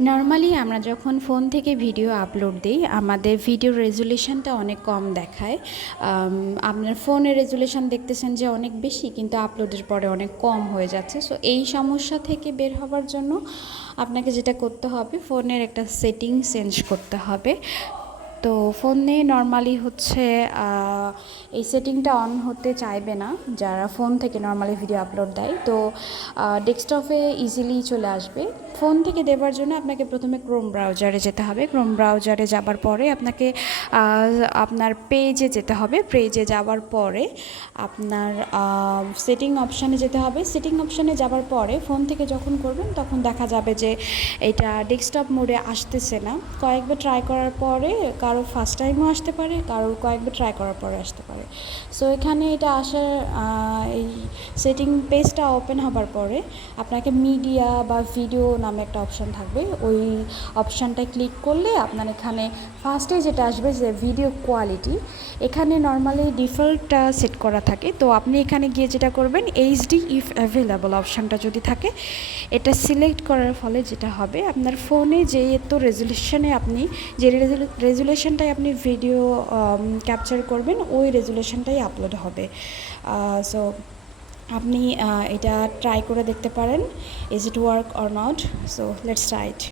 Normally আমরা যখন phone থেকে ভিডিও আপলোড দিই, আমাদের ভিডিও রেজুলেশনটা অনেক কম দেখায়। আপনার ফোনের রেজুলেশন দেখতেছেন যে অনেক বেশি, কিন্তু আপলোডের পরে অনেক কম হয়ে যাচ্ছে। সো এই সমস্যা থেকে বের হওয়ার জন্য আপনাকে যেটা করতে হবে, ফোনের একটা সেটিং চেঞ্জ করতে হবে। তো, ফোনে নর্মালি হচ্ছে এই সেটিংটা অন হতে চাইবে না, যারা ফোন থেকে নর্মালি ভিডিও আপলোড দেয়। তো ডেস্কটপে ইজিলি চলে আসবে। ফোন থেকে দেওয়ার জন্য আপনাকে প্রথমে ক্রোম ব্রাউজারে যেতে হবে। ক্রোম ব্রাউজারে যাবার পরে আপনাকে আপনার পেজে যেতে হবে। পেজে যাওয়ার পরে আপনার সেটিং অপশানে যেতে হবে। সেটিং অপশানে যাওয়ার পরে ফোন থেকে যখন করবেন, তখন দেখা যাবে যে এটা ডেস্কটপ মোডে আসতেছে না। কয়েকবার ট্রাই করার পরে কারও ফার্স্ট টাইমও আসতে পারে কারও কয়েকবার ট্রাই করার পরে আসতে পারে। সো এখানে এটা আসার এই সেটিং পেজটা ওপেন হবার পরে আপনাকে মিডিয়া বা ভিডিও নামে একটা অপশান থাকবে। ওই অপশানটায় ক্লিক করলে আপনার এখানে ফার্স্টে যেটা আসবে যে ভিডিও কোয়ালিটি এখানে নর্মালি ডিফল্টটা সেট করা থাকে। তো আপনি এখানে গিয়ে যেটা করবেন এইচডি ইফ অ্যাভেলেবল অপশানটা যদি থাকে, এটা সিলেক্ট করার ফলে যেটা হবে, আপনার ফোনে যে এত রেজুলেশনে আপনি, যে রেজুলেশনটাই আপনি ভিডিও ক্যাপচার করবেন ওই রেজুলেশনটাই আপলোড হবে। সো আপনি এটা ট্রাই করে দেখতে পারেন is it work or not so let's try it